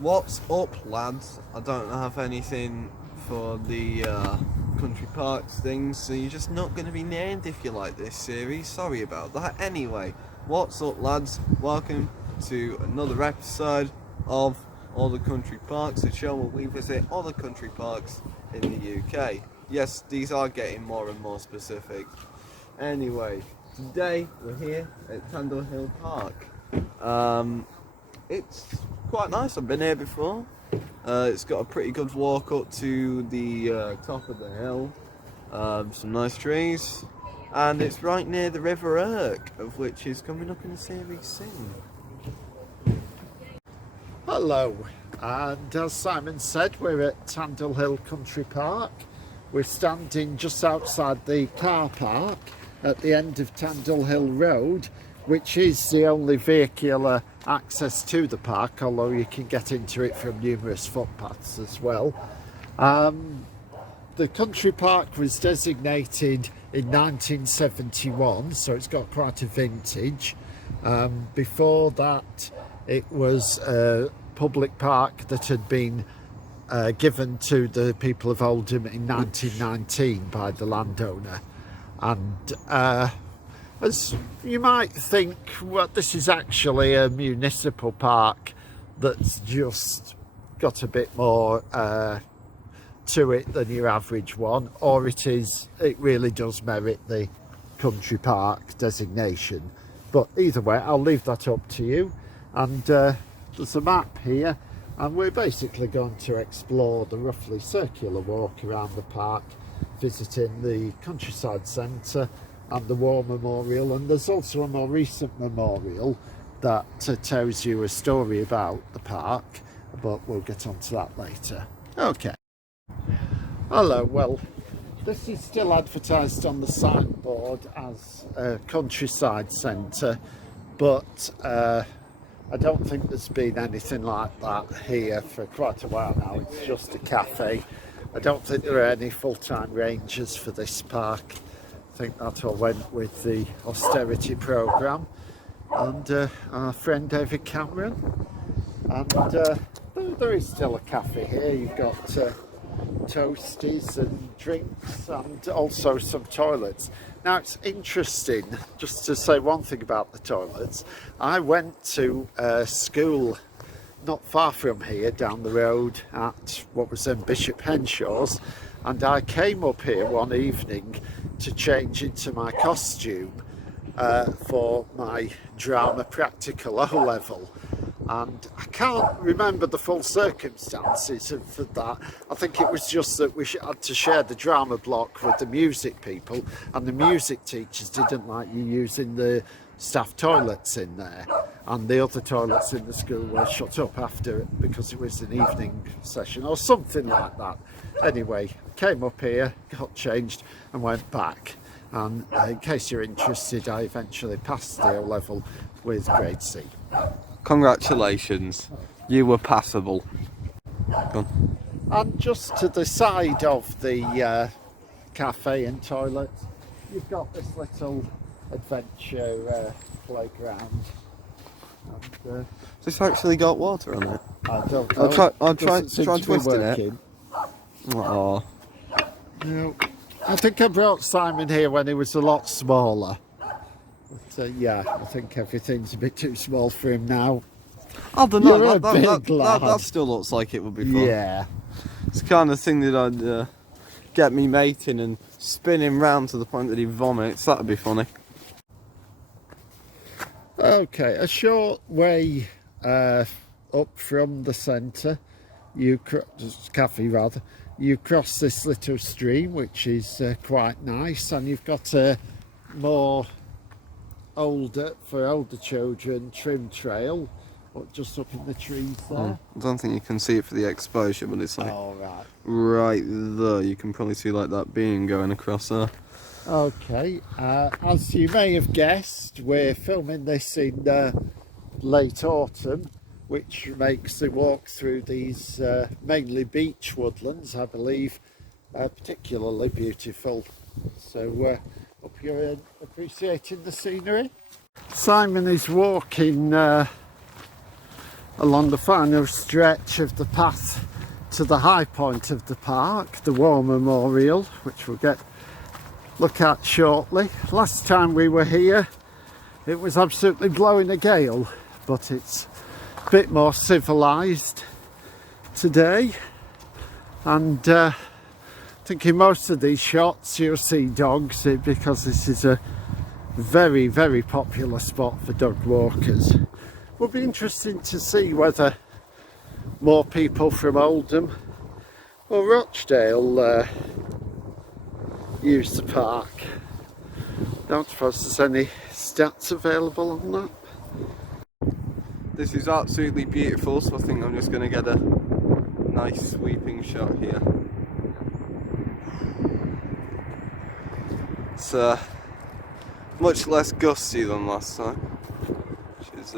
What's up, lads? I don't have anything for the country parks things, so you're just not going to be named if you like this series. Sorry about that. Anyway, what's up, lads? Welcome to another episode of All the Country Parks, a show where we visit all the country parks in the UK. Yes, these are getting more and more specific. Anyway, today we're here at Tandle Hill Park. It's quite nice. I've been here before. It's got a pretty good walk up to the top of the hill. Some nice trees, and it's right near the River Irk, of which is coming up in the series soon. Hello, and as Simon said, we're at Tandle Hill Country Park. We're standing just outside the car park at the end of Tandle Hill Road, which is the only vehicular access to the park, although you can get into it from numerous footpaths as well. The country park was designated in 1971, so it's got quite a vintage. Before that, it was a public park that had been given to the people of Oldham in 1919 by the landowner. And as you might think, well, this is actually a municipal park that's just got a bit more to it than your average one, or it really does merit the country park designation. But either way, I'll leave that up to you. And there's a map here, and we're basically going to explore the roughly circular walk around the park, visiting the countryside centre and the War Memorial. And there's also a more recent memorial that tells you a story about the park, but we'll get onto that later. Okay. Hello, well, this is still advertised on the signboard as a countryside centre, but I don't think there's been anything like that here for quite a while now. It's just a cafe. I don't think there are any full-time rangers for this park. I think that all went with the austerity programme. And our friend David Cameron. And there is still a cafe here. You've got toasties and drinks, and also some toilets. Now, it's interesting, just to say one thing about the toilets. I went to school not far from here, down the road at what was then Bishop Henshaw's, and I came up here one evening to change into my costume for my drama practical O-level. And I can't remember the full circumstances of that. I think it was just that we had to share the drama block with the music people, and the music teachers didn't like you using the staff toilets in there, and the other toilets in the school were shut up after because it was an evening session or something like that. Anyway, came up here, got changed and went back. And in case you're interested, I eventually passed the O-level with grade C. Congratulations, you were passable. And just to the side of the cafe and toilets, you've got this little adventure playground. And, Has this actually got water on it? I don't know. I'll try twisting it. Oh, No, I think I brought Simon here when he was a lot smaller. But yeah, I think everything's a bit too small for him now. I don't know. You're a big lad. That still looks like it would be fun. Yeah. It's the kind of thing that I'd get me mating and spinning round to the point that he vomits. That'd be funny. Okay, a short way up from the centre, cafe rather, you cross this little stream, which is quite nice, and you've got a more for older children trim trail just up in the trees there. I don't think you can see it for the exposure, but it's like right there. You can probably see like that being going across there. Okay, as you may have guessed, we're filming this in late autumn, which makes the walk through these mainly beech woodlands, I believe, particularly beautiful. So hope you're appreciating the scenery. Simon is walking along the final stretch of the path to the high point of the park, the War Memorial, which we'll look at shortly. Last time we were here it was absolutely blowing a gale, but it's a bit more civilised today, and I think in most of these shots you'll see dogs, because this is a very, very popular spot for dog walkers. It will be interesting to see whether more people from Oldham or Rochdale use the park. Don't suppose there's any stats available on that. This is absolutely beautiful, so I think I'm just going to get a nice sweeping shot here. It's much less gusty than last time, which is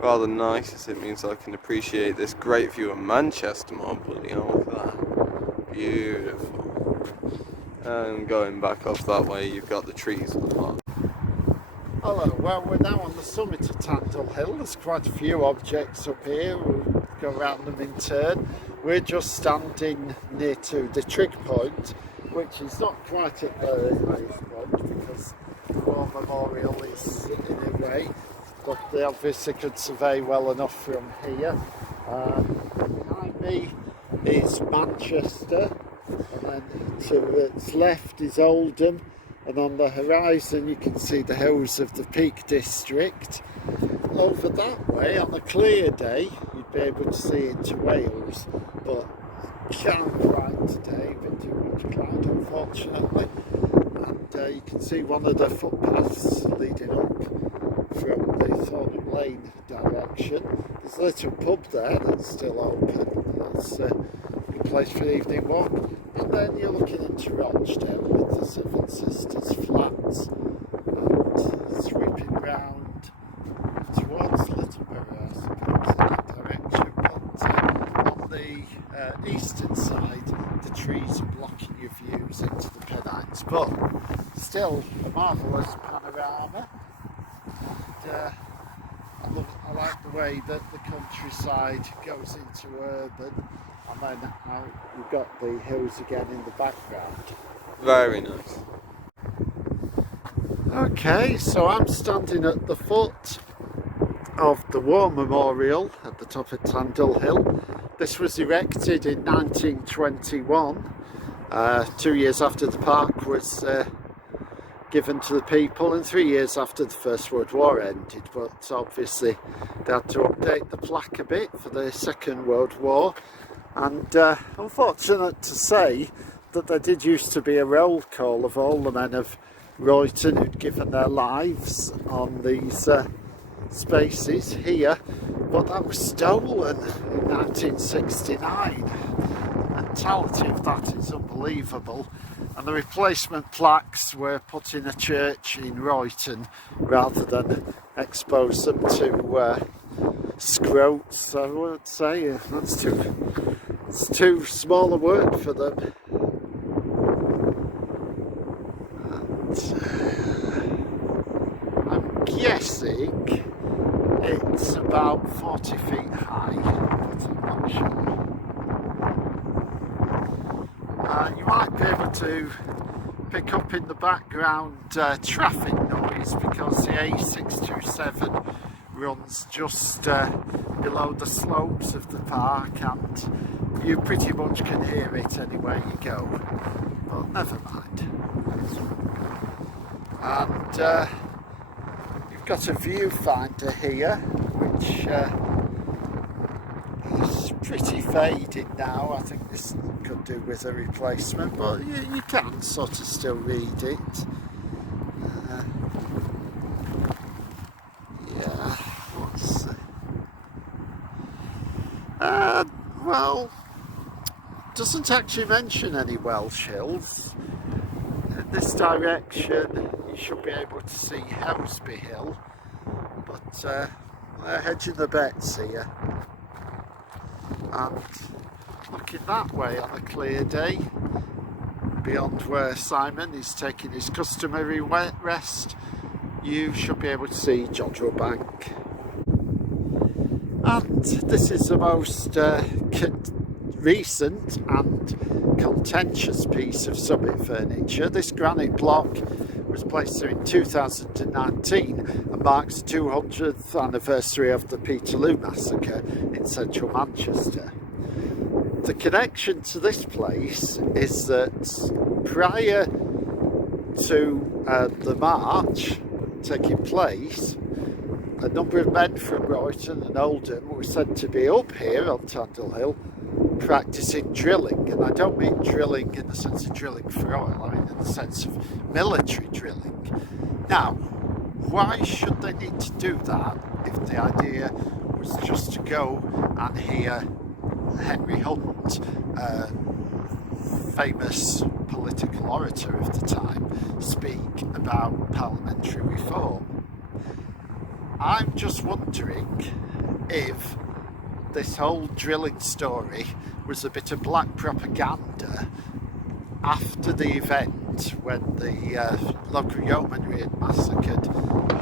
rather nice, as it means I can appreciate this great view of Manchester more. Bloody hell, look at that. Beautiful. And going back off that way, you've got the trees and the park. Hello, well, we're now on the summit of Tandle Hill. There's quite a few objects up here. We'll go around them in turn. We're just standing near to the trig point, which is not quite at the highest point because the War Memorial is in a way, but they obviously could survey well enough from here. Behind me is Manchester, and then to its left is Oldham, and on the horizon you can see the hills of the Peak District. Over that way, on a clear day, you'd be able to see into Wales, but can't quite today, a bit too much cloud unfortunately. And you can see one of the footpaths leading up from the Thornham Lane direction. There's a little pub there that's still open. That's a good place for the evening walk. And then you're looking into Rochdale with the Seven Sisters flats, and sweeping round towards Littleborough, I suppose, in that direction. But on the eastern side, the trees are blocking your views into the Pennines, but still a marvellous panorama. And I like the way that the countryside goes into urban, and then you've got the hills again in the background. Very nice. Okay, so I'm standing at the foot of the War Memorial at the top of Tandle Hill. This was erected in 1921, 2 years after the park was given to the people and 3 years after the First World War ended, but obviously they had to update the plaque a bit for the Second World War. And unfortunate to say that there did used to be a roll call of all the men of Royton who'd given their lives on these spaces here, but that was stolen in 1969. The mentality of that is unbelievable, and the replacement plaques were put in a church in Royton rather than expose them to scroats. I would say it's too small a word for them. And I'm guessing it's about 40 feet high, but I'm not sure. You might be able to pick up in the background traffic noise because the A627 runs just below the slopes of the park, and you pretty much can hear it anywhere you go, but never mind. And you've got a viewfinder here which is pretty faded now. I think this could do with a replacement, but you can sort of still read it. Yeah, let's see. Well, doesn't actually mention any Welsh hills. In this direction you should be able to see Helsby Hill, but they're hedging the bets here. And looking that way on a clear day, beyond where Simon is taking his customary rest, you should be able to see Jodrell Bank. And this is the most recent and contentious piece of Summit furniture. This granite block was placed here in 2019 and marks the 200th anniversary of the Peterloo massacre in central Manchester. The connection to this place is that prior to the march taking place, a number of men from Rochdale and Oldham were said to be up here on Tandle Hill practicing drilling, and I don't mean drilling in the sense of drilling for oil, I mean in the sense of military drilling. Now, why should they need to do that if the idea was just to go and hear Henry Hunt, famous political orator of the time, speak about parliamentary reform? I'm just wondering if this whole drilling story was a bit of black propaganda after the event when the local yeomanry had massacred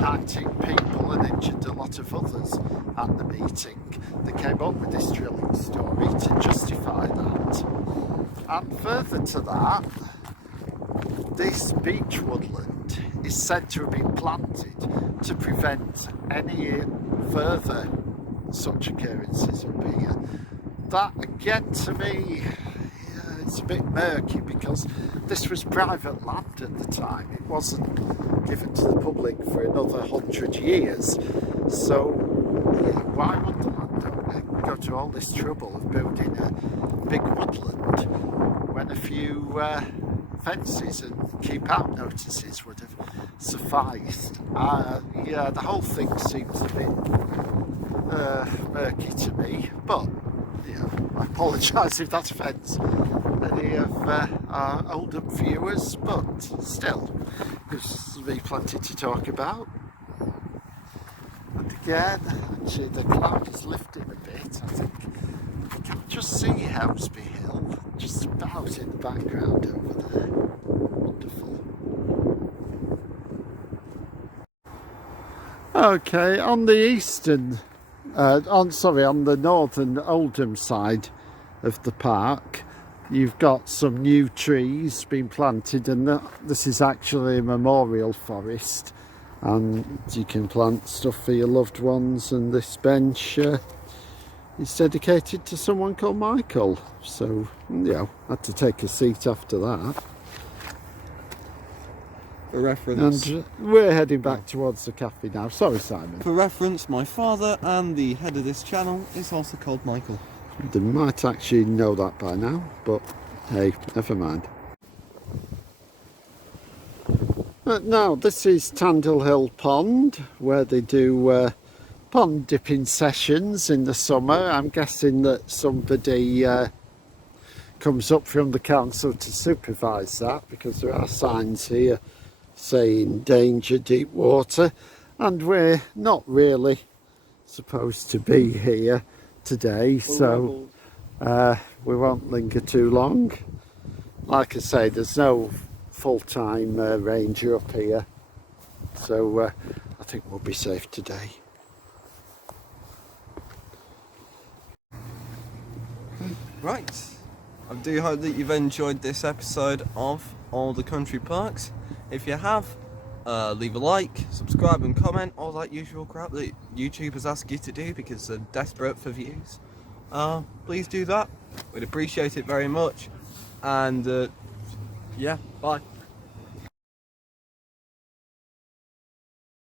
19 people and injured a lot of others at the meeting. They came up with this drilling story to justify that. And further to that, this beech woodland is said to have been planted to prevent any further such occurrences up here. That again, to me, it's a bit murky because this was private land at the time. It wasn't given to the public for another 100 years. So why would the landowner go to all this trouble of building a big woodland when a few fences and keep out notices would have sufficed? Yeah, the whole thing seems a bit murky to me, but I apologise if that offends any of our Oldham viewers, but still, gives me plenty to talk about. And again, actually the cloud is lifting a bit. I think you can just see Helsby Hill just about in the background over there. Wonderful. Okay, on the eastern on the northern Oldham side of the park, you've got some new trees being planted, and this is actually a memorial forest, and you can plant stuff for your loved ones. And this bench is dedicated to someone called Michael, so I had to take a seat after that. For reference, and we're heading back towards the cafe now. Sorry, Simon. For reference, my father and the head of this channel is also called Michael. They might actually know that by now, but hey, never mind. Now, this is Tandle Hill Pond, where they do pond dipping sessions in the summer. I'm guessing that somebody comes up from the council to supervise that, because there are signs here saying danger, deep water, and we're not really supposed to be here today, so we won't linger too long. Like I say, there's no full-time ranger up here, so I think we'll be safe today. Right, I do hope that you've enjoyed this episode of All the Country Parks. If you have, leave a like, subscribe and comment, all that usual crap that YouTubers ask you to do because they're desperate for views. Please do that, we'd appreciate it very much, and yeah, bye.